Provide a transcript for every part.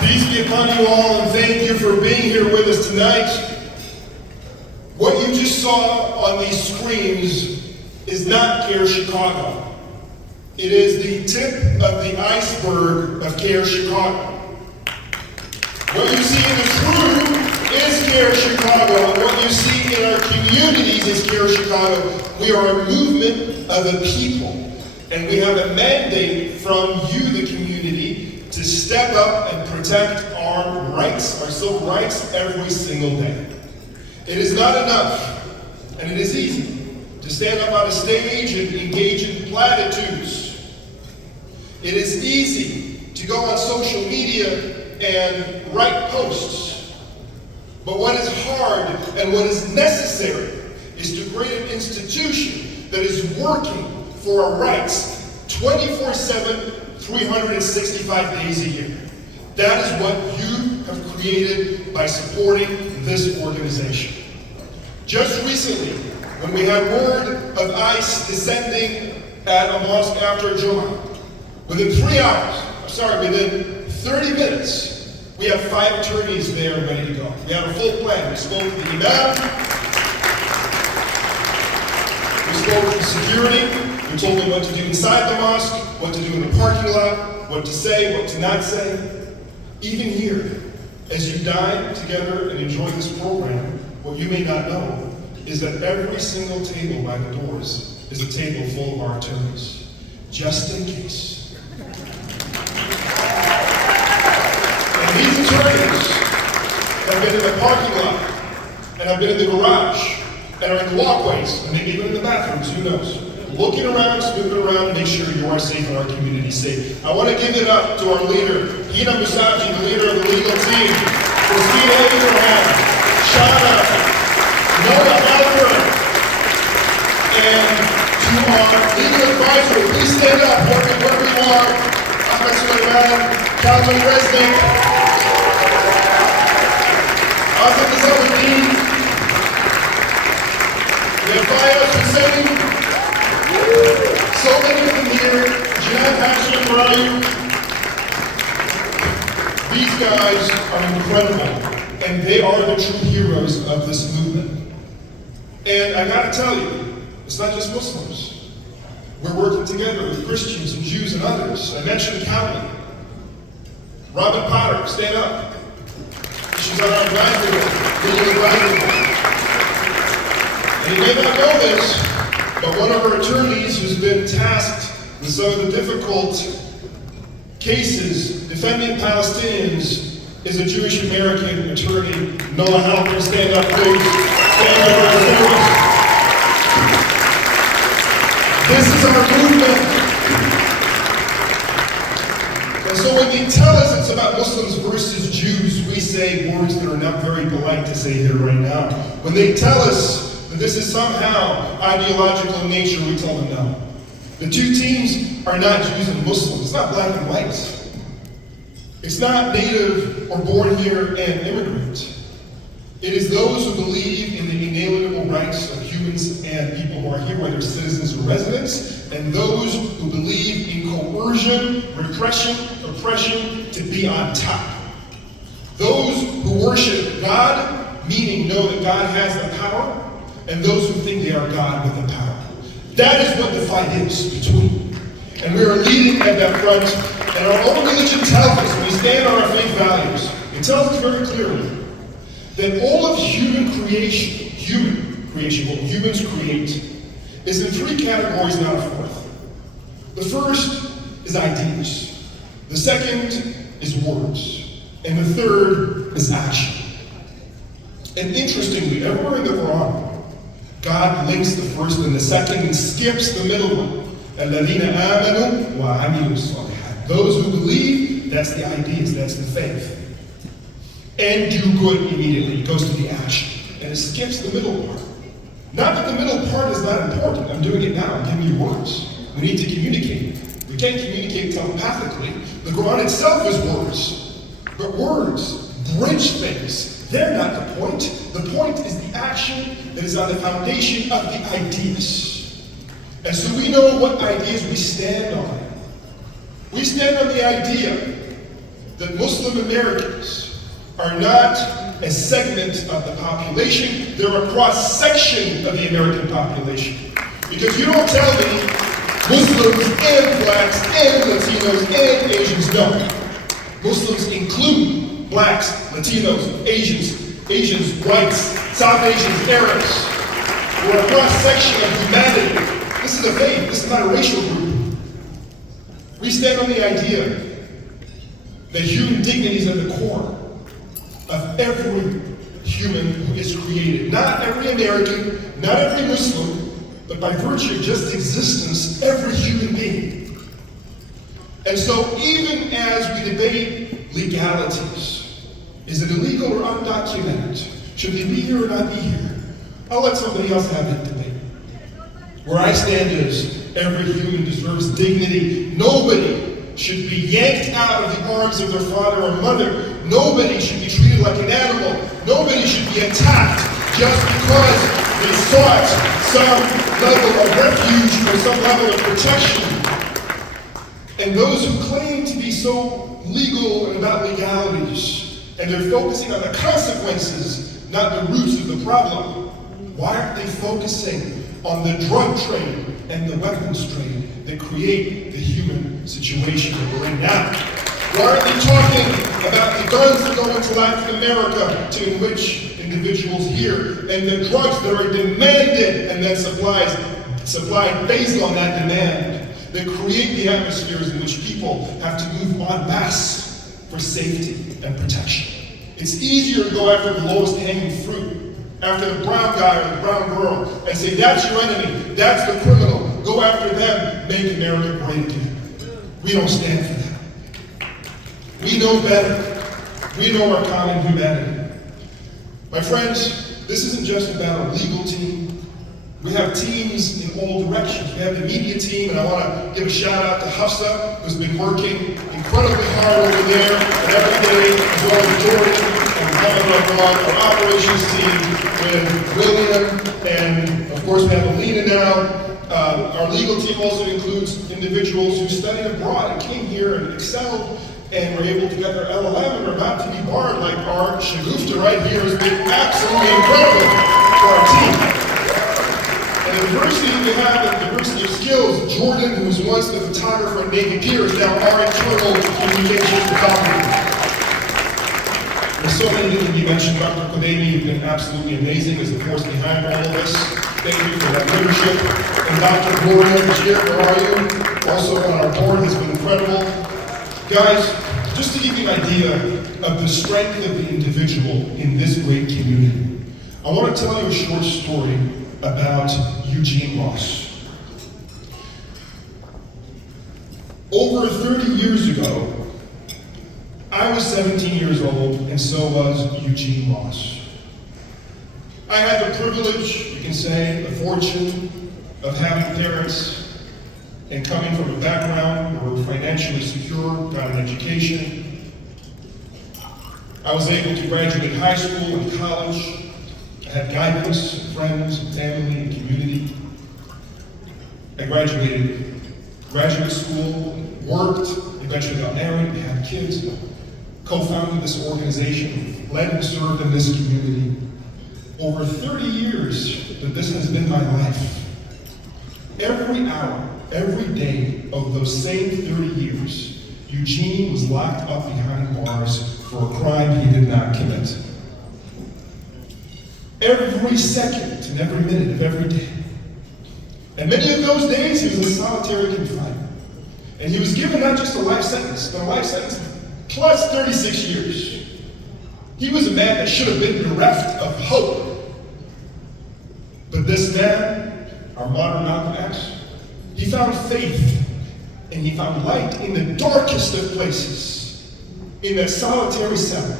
Peace be upon you all, and thank you for being here with us tonight. What you just saw on these screens is not CARE Chicago. It is the tip of the iceberg of CARE Chicago. What you see in the crew is CARE Chicago, and what you see in our communities is CARE Chicago. We are a movement of a people, and we have a mandate from you, the community, to step up and protect our rights, our civil rights, every single day. It is not enough, and it is easy, to stand up on a stage and engage in platitudes. It is easy to go on social media and write posts. But what is hard and what is necessary is to create an institution that is working for our rights 24/7, 365 days a year. That is what you have created by supporting this organization. Just recently, when we had word of ICE descending at a mosque after Jummah, within 30 minutes, we have 5 attorneys there ready to go. We have a full plan. We spoke to the Imam, we spoke to security, we told them what to do inside the mosque, what to do in the parking lot, what to say, what to not say. Even here, as you dine together and enjoy this program, what you may not know is that every single table by the doors is a table full of our attorneys, just in case. And these attorneys have been in the parking lot, and have been in the garage, and are in the walkways, and maybe even in the bathrooms, who knows? Looking around, snooping around, make sure you are safe and our community is safe. I want to give it up to our leader, Hina Musaji, the leader of the legal team, Christina Abraham, Shana, Noah Albert, and to our legal advisor, please stand up wherever you are, Ahmed Suleiman, Calvin Resnick, Azam Zawadin, Yafaya Hussein, so many of them here, Jihad Hashim Rayu. These guys are incredible, and they are the true heroes of this movement. And I gotta tell you, it's not just Muslims. We're working together with Christians and Jews and others. I mentioned Calvin. Robin Potter, stand up. She's on our advisory board, legal advisory board. And you may not know this, but one of our attorneys who's been tasked with some of the difficult cases defending Palestinians is a Jewish American attorney, Noah Halper. Stand up, please. Stand up for our service. This is our movement. And so when they tell us it's about Muslims versus Jews, we say words that are not very polite to say here right now. When they tell us that this is somehow ideological in nature, we tell them no. The two teams are not Jews and Muslims. It's not black and white. It's not native or born here and immigrant. It is those who believe in the inalienable rights of humans and people who are here, whether citizens or residents, and those who believe in coercion, repression, oppression to be on top. Those who worship God, meaning know that God has the power, and those who think they are God with the power. That is what the fight is between. And we are leading at that front, and our own religion tells us, when we stand on our faith values, it tells us very clearly that all of human creation, what humans create, is in 3 categories, not a 4th. The first is ideas. The second is words. And the third is action. And interestingly, everywhere in the Quran, God links the first and the second and skips the middle one. الَّذِينَ آمَنُوا وَعَمِلُوا الصَّالِحَاتِ. Those who believe, that's the ideas, that's the faith. And do good immediately. It goes to the action. And it skips the middle part. Not that the middle part is not important. I'm doing it now. I'm giving you words. We need to communicate. We can't communicate telepathically. The Quran itself is words. But words bridge things. They're not the point. The point is the action that is on the foundation of the ideas. And so we know what ideas we stand on. We stand on the idea that Muslim Americans are not a segment of the population, they're a cross-section of the American population. Because you don't tell me Muslims and blacks and Latinos and Asians, no. Muslims include blacks, Latinos, Asians, whites, South Asians, Arabs. We're a cross-section of humanity. This is a faith, this is not a racial group. We stand on the idea that human dignity is at the core of every human who is created. Not every American, not every Muslim, but by virtue of just existence, every human being. And so even as we debate legalities, is it illegal or undocumented? Should they be here or not be here? I'll let somebody else have that debate. Where I stand is every human deserves dignity. Nobody should be yanked out of the arms of their father or mother. Nobody should be treated like an animal. Nobody should be attacked just because they sought some level of refuge or some level of protection. And those who claim to be so legal and about legalities, and they're focusing on the consequences, not the roots of the problem, why aren't they focusing on the drug trade and the weapons trade that create the human situation that we're in now? Why aren't they talking about the guns that go into Latin America to enrich individuals here, and the drugs that are demanded and then supplied based on that demand, that create the atmospheres in which people have to move en masse for safety and protection? It's easier to go after the lowest hanging fruit, after the brown guy or the brown girl, and say, that's your enemy, that's the criminal, go after them, make America great again. We don't stand for that. We know better. We know our common humanity. My friends, this isn't just about a legal team. We have teams in all directions. We have the media team, and I want to give a shout out to Hafsa, who's been working incredibly hard over there and every day, as well as Jordan and Ahmed, our operations team, with William, and of course we have Alina now. Our legal team also includes individuals who studied abroad and came here and excelled and were able to get their LLM and are about to be barred, like our Shagufta right here has been absolutely incredible for our team. And the diversity we have, the diversity of skills, Jordan, who was once the photographer at Navy Pier, is now our internal communications photographer. There's so many things you mentioned. Dr. Kodemi, you've been absolutely amazing as the force behind all of this. Thank you for that leadership. And Dr. Gloria Bajir, where are you? Also on our board, has been incredible. Guys, just to give you an idea of the strength of the individual in this great community, I want to tell you a short story about Eugene Ross. Over 30 years ago, I was 17 years old, and so was Eugene Ross. I had the privilege, you can say, the fortune of having parents and coming from a background where we were financially secure, got an education. I was able to graduate high school and college. I had guidance, and friends, and family, and community. I graduated graduate school, worked, eventually got married, had kids, co-founded this organization, led and served in this community. Over 30 years that this has been my life. Every hour, every day of those same 30 years, Eugene was locked up behind bars for a crime he did not commit. Every second and every minute of every day. And many of those days he was in solitary confinement. And he was given not just a life sentence, but a life sentence plus 36 years. He was a man that should have been bereft of hope. But this man, our modern Malcolm X, he found faith and he found light in the darkest of places, in that solitary cell.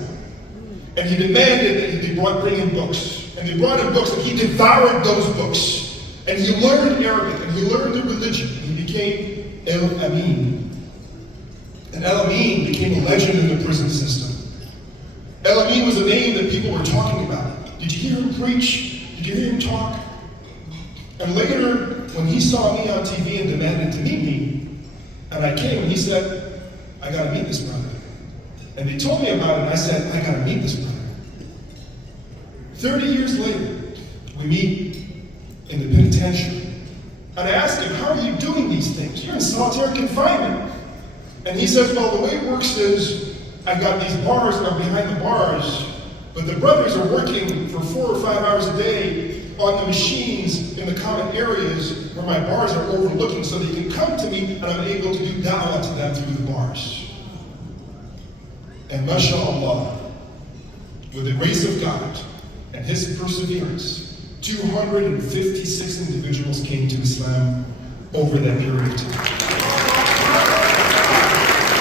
And he demanded that he bring in books. And they brought him books, and he devoured those books. And he learned Arabic, and he learned the religion. He became El Amin. And El Amin became a legend in the prison system. El Amin was a name that people were talking about. Did you hear him preach? Did you hear him talk? And later, when he saw me on TV and demanded to meet me, and I came, and he said, I gotta meet this brother. And they told me about it, and I said, I gotta meet this brother. 30 years later, we meet in the penitentiary. And I asked him, how are you doing these things? You're in solitary confinement. And he says, well, the way it works is, I got these bars, and I'm behind the bars, but the brothers are working for 4 or 5 hours a day on the machines in the common areas where my bars are overlooking, so they can come to me, and I'm able to do da'wah to them through the bars. And mashallah, with the grace of God and his perseverance, 256 individuals came to Islam over that period of time.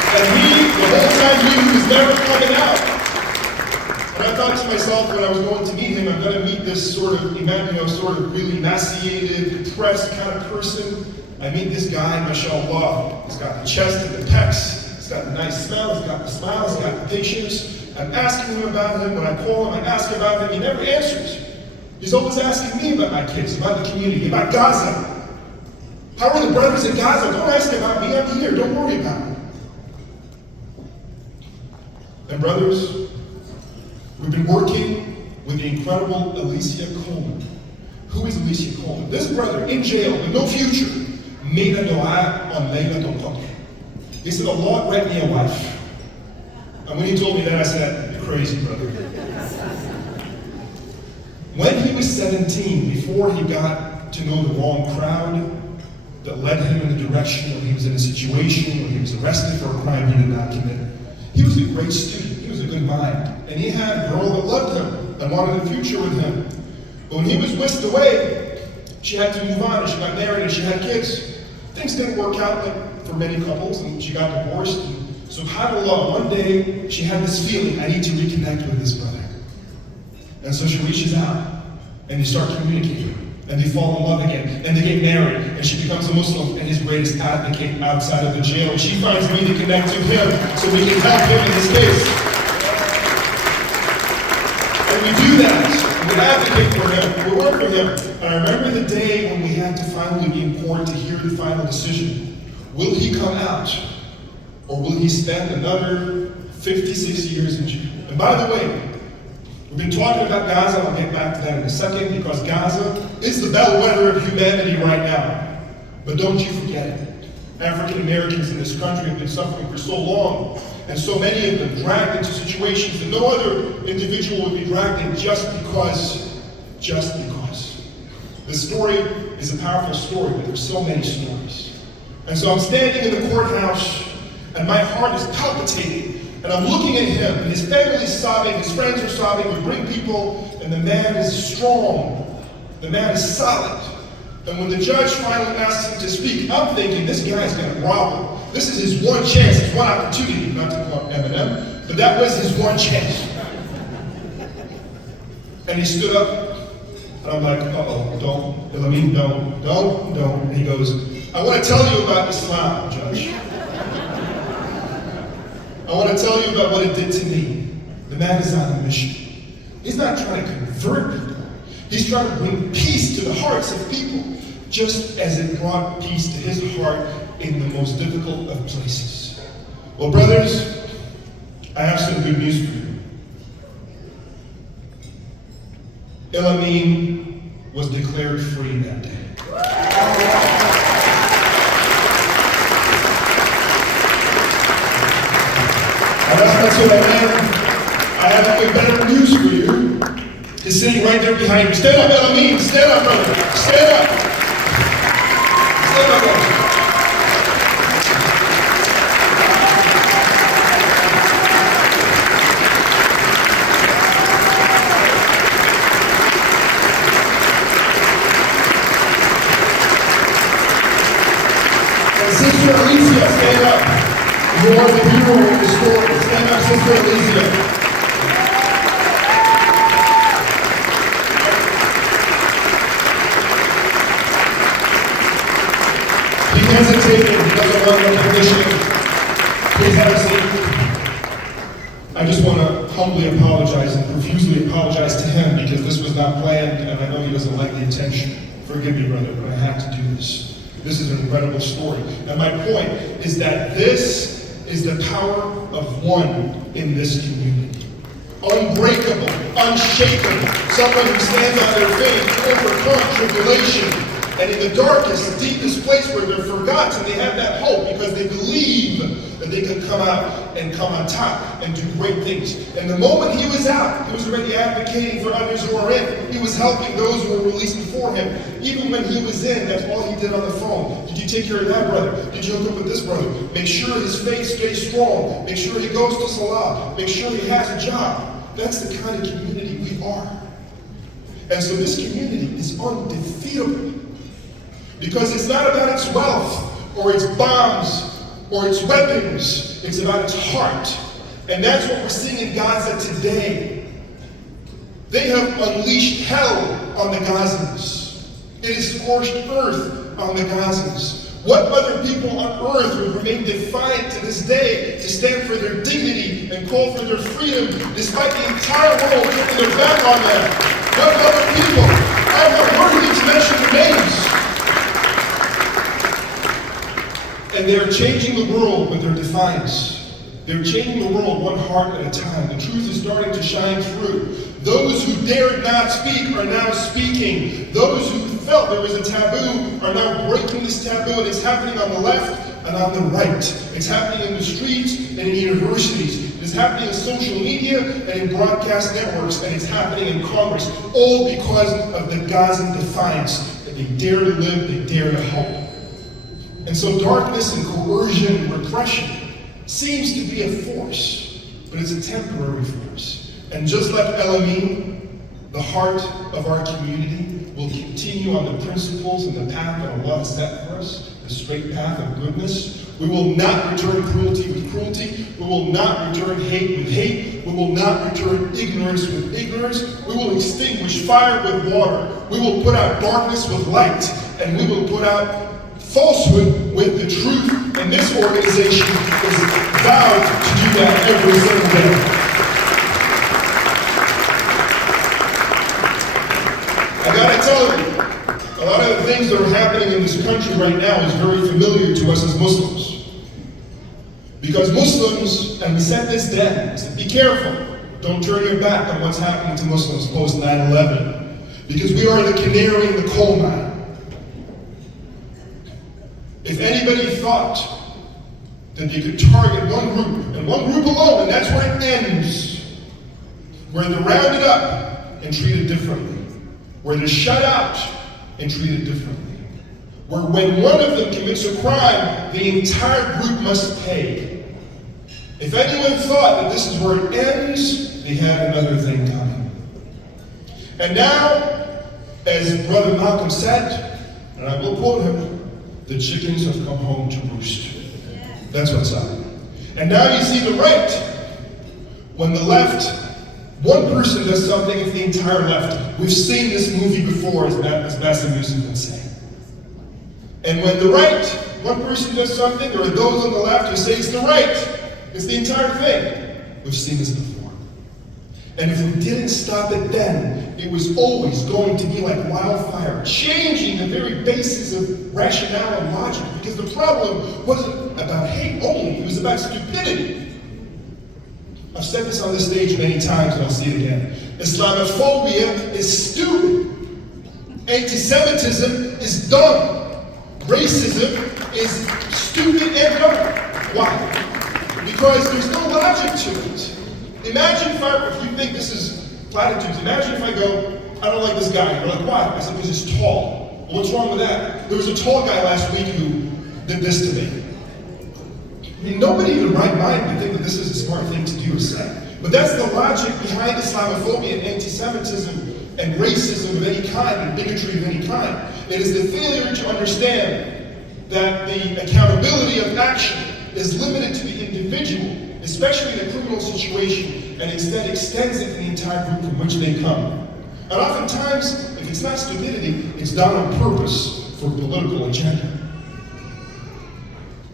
And the whole time he was never coming out. And I thought to myself when I was going to meet him, I'm going to meet this sort of really emaciated, depressed kind of person. I meet this guy, mashallah. He's got the chest and the pecs. He's got a nice smell. He's got the smile. He's got the patience. I'm asking him about him. When I call him, I ask about him. He never answers. He's always asking me about my kids, about the community, about Gaza. How are the brothers in Gaza? Don't ask about me. I'm here. Don't worry about me. And brothers, we've been working with the incredible Alicia Coleman. Who is Alicia Coleman? This brother, in jail, with no future, made a dua on Laylatul Qadr. He said, Allah, grant me a wife. And when he told me that, I said, you're crazy, brother. When he was 17, before he got to know the wrong crowd that led him in the direction where he was in a situation where he was arrested for a crime he did not commit, he was a great student. He was a good mind. And he had a girl that loved him and wanted a future with him. But when he was whisked away, she had to move on, and she got married, and she had kids. Things didn't work out like for many couples, and she got divorced. And subhanAllah, one day, she had this feeling, I need to reconnect with this brother. And so she reaches out, and they start communicating, and they fall in love again, and they get married, and she becomes a Muslim and his greatest advocate outside of the jail. And she finds me to connect to him so we can help him in this case. And we do that. We advocate for him. We work for him. And I remember the day when we had to finally be in court to hear the final decision. Will he come out? Or will he spend another 56 years in jail? And by the way, we've been talking about Gaza. I'll get back to that in a second, because Gaza is the bellwether of humanity right now. But don't you forget it. African Americans in this country have been suffering for so long, and so many of them dragged into situations that no other individual would be dragged in just because. The story is a powerful story, but there's so many stories. And so I'm standing in the courthouse, and my heart is palpitating. And I'm looking at him, and his family's sobbing, his friends are sobbing, we bring people, and the man is strong. The man is solid. And when the judge finally asks him to speak, I'm thinking, this guy's gonna grovel. This is his one chance, his one opportunity, not to call Eminem, but that was his one chance. And he stood up, and I'm like, uh-oh, don't. And he goes, I want to tell you about Islam, Judge. I want to tell you about what it did to me. The man is on a mission. He's not trying to convert people. He's trying to bring peace to the hearts of people, just as it brought peace to his heart in the most difficult of places. Well, brothers, I have some good news for you. El-Amin was declared free that day. I have even better news for you. He's sitting right there behind you. Stand up, El-Amin. Stand up, brother. Stand up. Stand up, brother. And Sister Alicia, stand up. You are the hero of the story. Stand up, Sister Alicia. He hesitated. He doesn't want recognition. Please have a seat. I just want to humbly apologize and profusely apologize to him, because this was not planned, and I know he doesn't like the attention. Forgive me, brother, but I have to do this. This is an incredible story. And my point is that this is the power of one in this community. Unbreakable, unshakable, someone who stands on their faith to overcome tribulation. And in the darkest, deepest place where they're forgotten, they have that hope because they believe that they can come out and come on top and do great things. And the moment he was out, he was already advocating for others who are in. He was helping those who were released before him. Even when he was in, that's all he did on the phone. Did you take care of that brother? Did you hook up with this brother? Make sure his faith stays strong. Make sure he goes to Salah. Make sure he has a job. That's the kind of community we are. And so this community is undefeatable. Because it's not about its wealth, or its bombs, or its weapons. It's about its heart. And that's what we're seeing in Gaza today. They have unleashed hell on the Gazans. It is scorched earth on the Gazans. What other people on earth would remain defiant to this day to stand for their dignity and call for their freedom despite the entire world turning their back on them? What other people? I'm not worthy to mention their names. And they're changing the world with their defiance. They're changing the world one heart at a time. The truth is starting to shine through. Those who dared not speak are now speaking. Those who felt there was a taboo are now breaking this taboo, and it's happening on the left and on the right. It's happening in the streets and in universities. It's happening in social media and in broadcast networks, and it's happening in Congress, all because of the Gazan defiance that they dare to live, they dare to hope. And so darkness and coercion and repression seems to be a force, but it's a temporary force. And just like Elohim, the heart of our community will continue on the principles and the path that Allah has set for us, the straight path of goodness. We will not return cruelty with cruelty. We will not return hate with hate. We will not return ignorance with ignorance. We will extinguish fire with water. We will put out darkness with light. And we will put out falsehood with the truth, and this organization is vowed to do that every single day. I gotta tell you, a lot of the things that are happening in this country right now is very familiar to us as Muslims. Because Muslims, and we said this then, I said, be careful, don't turn your back on what's happening to Muslims post 9/11. Because we are the canary in the coal mine. If anybody thought that they could target one group, and one group alone, and that's where it ends, where they're rounded up and treated differently, where they're shut out and treated differently, where when one of them commits a crime, the entire group must pay. If anyone thought that this is where it ends, they had another thing coming. And now, as Brother Malcolm said, and I will quote him, the chickens have come home to roost. That's what's up. And now you see the right. When the left, one person does something, it's the entire left. We've seen this movie before, as Bassem Youssef would say. And when the right, one person does something, there are those on the left who say it's the right. It's the entire thing. We've seen this before. And if we didn't stop it then, it was always going to be like wildfire, changing the very basis of rationale and logic. Because the problem wasn't about hate only, it was about stupidity. I've said this on this stage many times, and I'll see it again. Islamophobia is stupid. Anti-Semitism is dumb. Racism is stupid and dumb. Why? Because there's no logic to it. Imagine if you think this is platitudes, imagine if I go, I don't like this guy. You're like, why? I said, because he's tall. Well, what's wrong with that? There was a tall guy last week who did this to me. I mean, nobody in the right mind would think that this is a smart thing to do or say. But that's the logic behind Islamophobia and anti-Semitism and racism of any kind and bigotry of any kind. It is the failure to understand that the accountability of action is limited to the individual, especially in a criminal situation, and instead extends it to the entire group from which they come. And oftentimes, if it's not stupidity, it's done on purpose for a political agenda.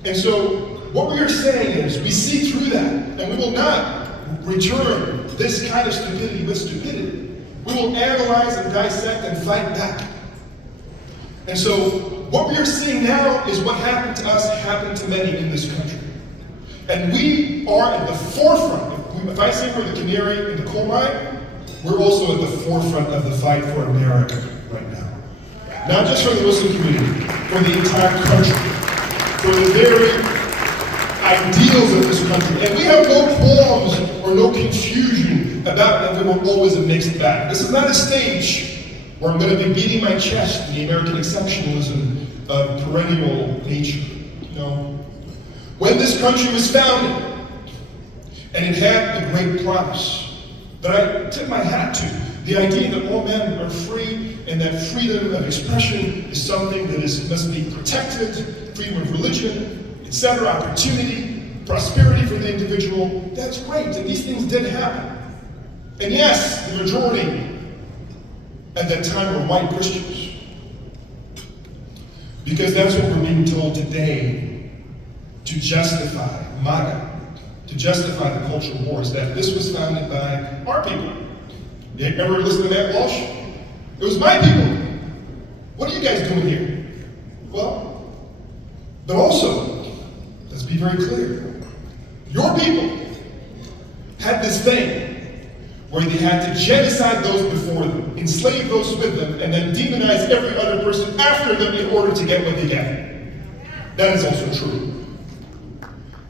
And so, what we are saying is, we see through that, and we will not return this kind of stupidity with stupidity. We will analyze and dissect and fight back. And so, what we are seeing now is what happened to us happened to many in this country. And we are at the forefront. If I say we're the canary in the coal mine, we're also at the forefront of the fight for America right now. Not just for the Muslim community, for the entire country, for the very ideals of this country. And we have no qualms or no confusion about that we were always a mixed bag. This is not a stage where I'm going to be beating my chest in the American exceptionalism of perennial nature. No. When this country was founded, and it had a great promise that I tip my hat to, the idea that all men are free and that freedom of expression is something that must be protected, freedom of religion, etc., opportunity, prosperity for the individual. That's great, and these things did happen. And yes, the majority at that time were white Christians. Because that's what we're being told today to justify MAGA, to justify the cultural wars, that this was founded by our people. You ever listen to Matt Walsh? It was my people. What are you guys doing here? Well, but also, let's be very clear. Your people had this thing where they had to genocide those before them, enslave those with them, and then demonize every other person after them in order to get what they get. That is also true.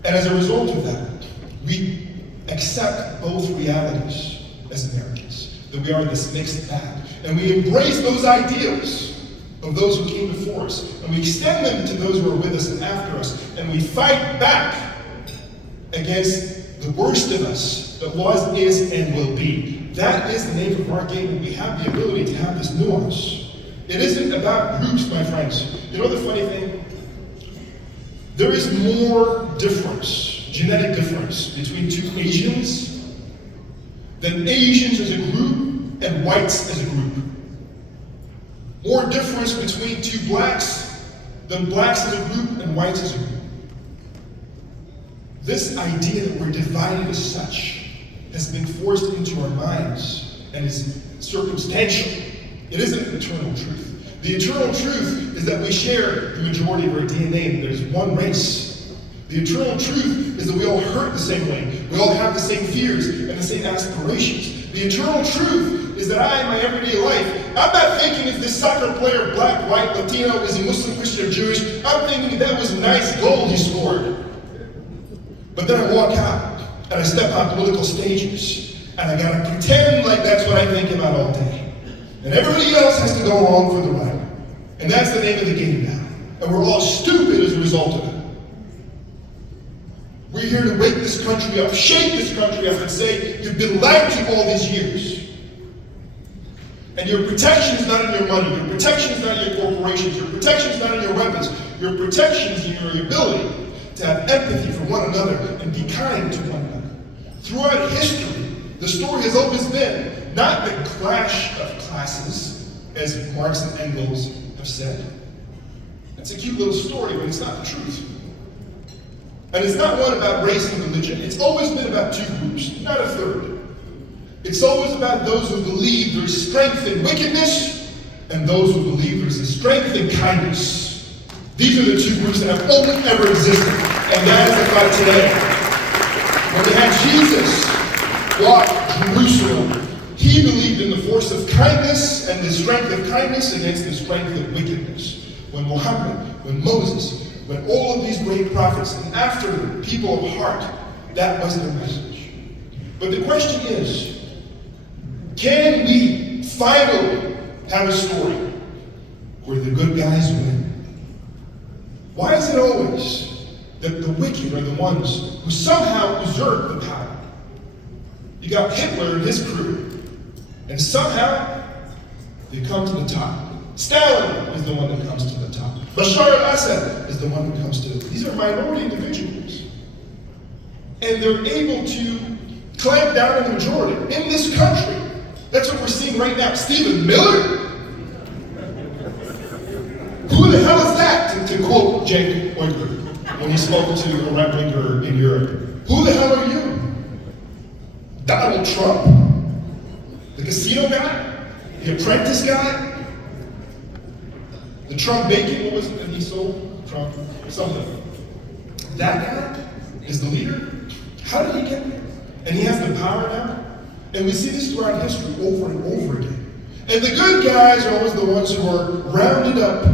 And as a result of that, we accept both realities as Americans, that we are this mixed bag. And we embrace those ideals of those who came before us, and we extend them to those who are with us and after us, and we fight back against the worst of us that was, is, and will be. That is the name of our game, and we have the ability to have this nuance. It isn't about groups, my friends. You know the funny thing? There is more difference, genetic difference, between two Asians than Asians as a group and whites as a group. More difference between two blacks than blacks as a group and whites as a group. This idea that we're divided as such has been forced into our minds and is circumstantial. It isn't an eternal truth. The eternal truth is that we share the majority of our DNA, and there's one race. The eternal truth is that we all hurt the same way. We all have the same fears and the same aspirations. The eternal truth is that I, in my everyday life, I'm not thinking if this soccer player, black, white, Latino, is he Muslim, Christian, or Jewish. I'm thinking that was a nice goal he scored. But then I walk out, and I step on political stages, and I gotta pretend like that's what I think about all day. And everybody else has to go along for the ride. And that's the name of the game now. And we're all stupid as a result of it. We're here to wake this country up, shake this country up, and say, you've been lied to all these years. And your protection is not in your money, your protection is not in your corporations, your protection is not in your weapons, your protection is in your ability to have empathy for one another and be kind to one another. Throughout history, the story has always been not the clash of classes, as Marx and Engels have said. It's a cute little story, but it's not the truth. And it's not one about race and religion. It's always been about two groups, not a third. It's always about those who believe there's strength in wickedness and those who believe there's a strength in kindness. These are the two groups that have only ever existed. And that is the fight today. When they had Jesus walk Jerusalem, he believed in the force of kindness and the strength of kindness against the strength of wickedness. When Muhammad, when Moses, when all of these great prophets, and after them, people of heart, that was their message. But the question is, can we finally have a story where the good guys win? Why is it always that the wicked are the ones who somehow usurp the power? You got Hitler and his crew, and somehow they come to the top. Stalin is the one that comes to the top. Bashar al-Assad is the one who comes to the top. These are minority individuals. And they're able to clamp down on the majority in this country. That's what we're seeing right now. Stephen Miller? Who the hell is that? To quote Jake Oiker when he spoke to a right-winger in Europe. Who the hell are you? Donald Trump? The casino guy? The apprentice guy? The Trump bacon, what was it that he sold? Trump, something. That guy? is the leader. How did he get there? And he has the power now. And we see this throughout history over and over again. And the good guys are always the ones who are rounded up,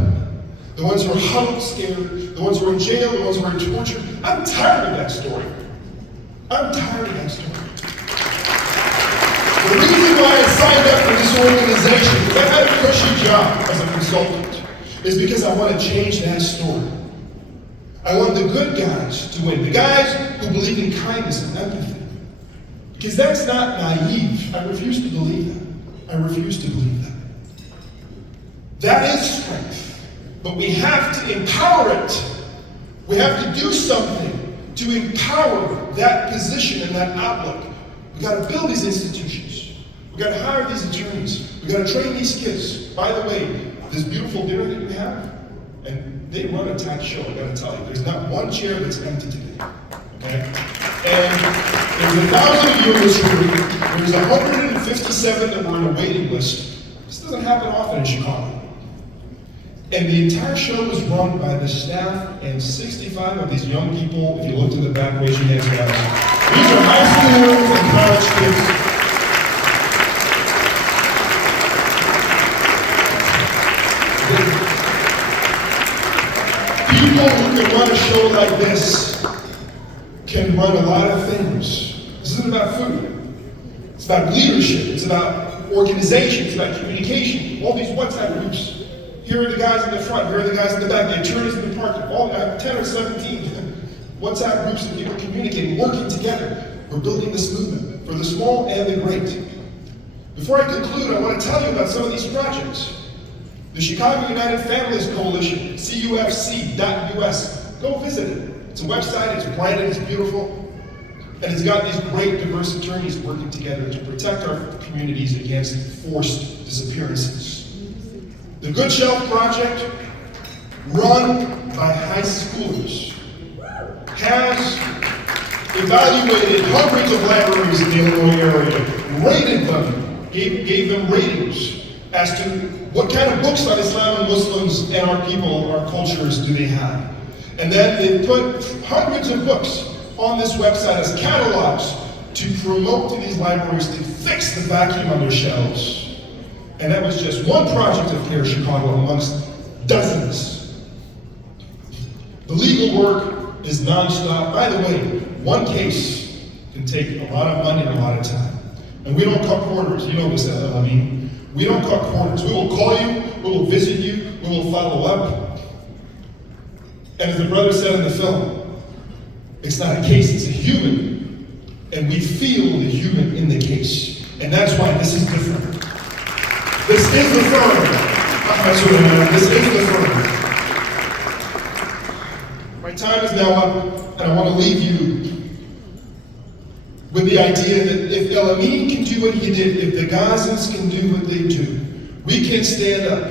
the ones who are huddled, scared, the ones who are in jail, the ones who are tortured. I'm tired of that story. I'm tired of that story. The reason why I signed up for this organization, because I had a cushy job as a consultant, is because I want to change that story. I want the good guys to win, the guys who believe in kindness and empathy. Because that's not naive. I refuse to believe that. I refuse to believe that. That is strength. But we have to empower it. We have to do something to empower that position and that outlook. We got to build these institutions. We got to hire these attorneys. We got to train these kids. By the way, this beautiful dinner that we have, and they run a tight show, I got to tell you. There's not one chair that's empty today. Okay? And there's 1,000 of you in this room. There's 157 that were on a waiting list. This doesn't happen often in Chicago. And the entire show was run by the staff and 65 of these young people. If you look to the back, raise your hands, guys. These are high school and college kids. People who can run a show like this can run a lot of things. This isn't about food. It's about leadership. It's about organization. It's about communication. All these WhatsApp groups. Here are the guys in the front. Here are the guys in the back. The attorneys in the parking. All 10 or 17 WhatsApp groups of people communicating, working together. We're building this movement for the small and the great. Before I conclude, I want to tell you about some of these projects. The Chicago United Families Coalition, CUFC.US. Go visit it. It's a website, it's branded, it's beautiful, and it's got these great diverse attorneys working together to protect our communities against forced disappearances. The Good Shelf Project, run by high schoolers, has evaluated hundreds of libraries in the Illinois area, rated them, gave them ratings as to what kind of books on Islam and Muslims and our people, our cultures do they have. And then they put hundreds of books on this website as catalogs to promote to these libraries to fix the vacuum on their shelves. And that was just one project of CARE Chicago amongst dozens. The legal work is nonstop. By the way, one case can take a lot of money and a lot of time. And we don't cut corners. You know this, I mean. We don't cut corners. We will call you, we will visit you, we will follow up. And as the brother said in the film, it's not a case, it's a human. And we feel the human in the case. And that's why this is different. This is the firm. This is the firm. My time is now up, and I want to leave you with the idea that if El Amin can do what he did, if the Gazans can do what they do, we can stand up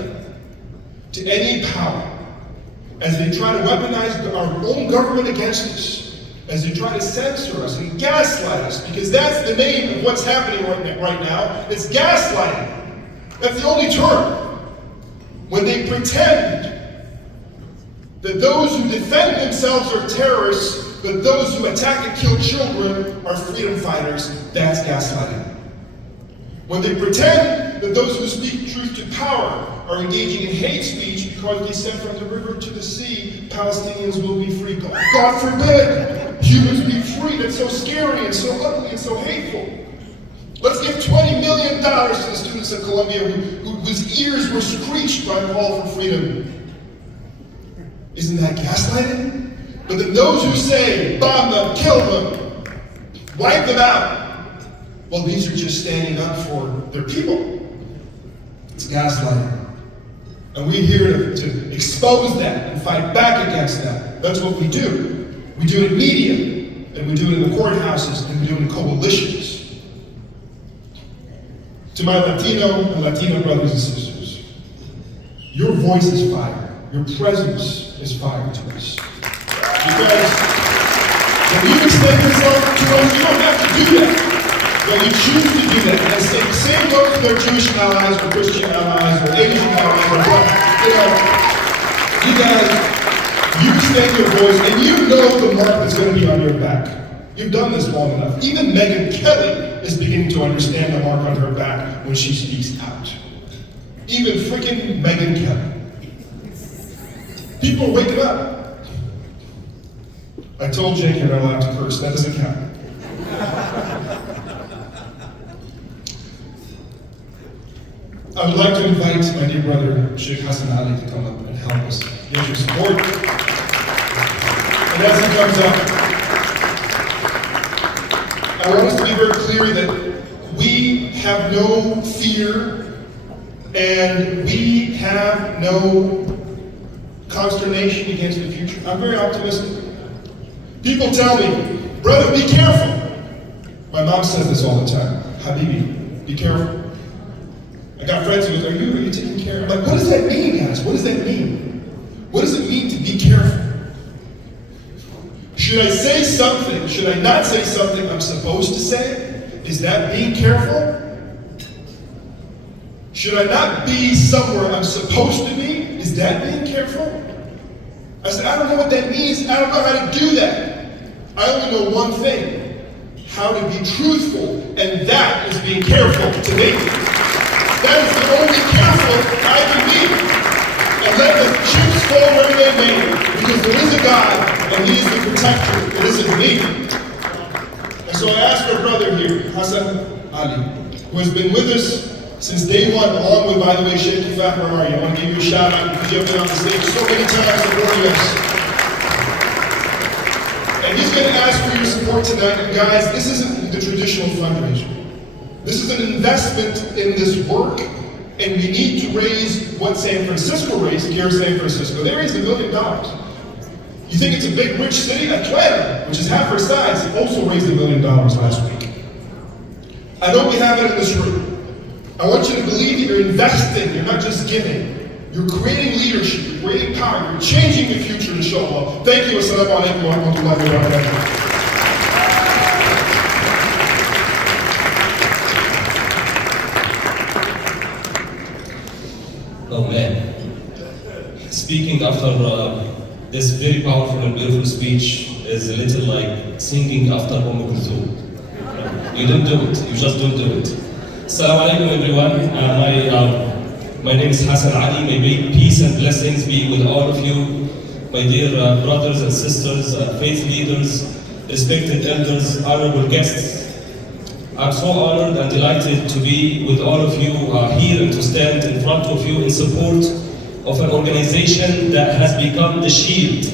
to any power as they try to weaponize our own government against us, as they try to censor us and gaslight us, because that's the name of what's happening right now. It's gaslighting. That's the only term. When they pretend that those who defend themselves are terrorists, but those who attack and kill children are freedom fighters, that's gaslighting. When they pretend that those who speak truth to power are engaging in hate speech because they said from the river to the sea, Palestinians will be free. God forbid humans be free. That's so scary and so ugly and so hateful. Let's give $20 million to the students at Columbia whose ears were screeched by a call for freedom. Isn't that gaslighting? But then those who say, bomb them, kill them, wipe them out, well, these are just standing up for their people. It's gaslighting. And we're here to expose that and fight back against that. That's what we do. We do it in media, and we do it in the courthouses, and we do it in coalitions. To my Latino and Latina brothers and sisters, your voice is fire. Your presence is fire to us. Because when you extend yourself to us, you don't have to do that. But you choose to do that. And the same goes with their Jewish allies, or Christian allies, or Asian allies, or you You stand your voice, and you know the mark that's going to be on your back. You've done this long enough. Even Megyn Kelly is beginning to understand the mark on her back when she speaks out. Even freaking Megyn Kelly. People are waking up. I told Jake you're not allowed to curse. That doesn't count. I would like to invite my dear brother, Sheikh Hassan Ali, to come up and help us. Get your support. And as he comes up, I want us to be very clear that we have no fear and we have no consternation against the future. I'm very optimistic. People tell me, brother, be careful. My mom says this all the time. Habibi, be careful. I got friends who go, are you taking care? I'm like, what does that mean, guys? What does that mean? What does it mean to be careful? Should I say something? Should I not say something I'm supposed to say? Is that being careful? Should I not be somewhere I'm supposed to be? Is that being careful? I said, I don't know what that means. I don't know how to do that. I only know one thing, how to be truthful, and that is being careful to me. That is the only careful I can be. And let the chips fall where they may, because there is a God, and He is the protector. It isn't me. And so I asked our brother here, Hassan Ali, who has been with us since day one, along with, by the way, Sheikh Kifah Marari. I want to give you a shout out because you have been on the stage so many times supporting us. And he's going to ask for your support tonight. And guys, this isn't the traditional fundraiser. This is an investment in this work, and we need to raise what San Francisco raised, here in San Francisco. They raised $1 million. You think it's a big, rich city? Atlanta, which is half our size, also raised $1 million last week. I know we have it in this room. I want you to believe that you're investing, you're not just giving. You're creating leadership, you're creating power, you're changing the future, inshallah. Thank you. Assalamu alaikum wa rahmatullahi wa barakatuh. Oh man, speaking after this very powerful and beautiful speech is a little like singing after Kulthum. You don't do it, you just don't do it. Assalamu alaikum everyone, my name is Hassan Ali. May peace and blessings be with all of you, my dear brothers and sisters, faith leaders, respected elders, honorable guests. I'm so honored and delighted to be with all of you here and to stand in front of you in support of an organization that has become the shield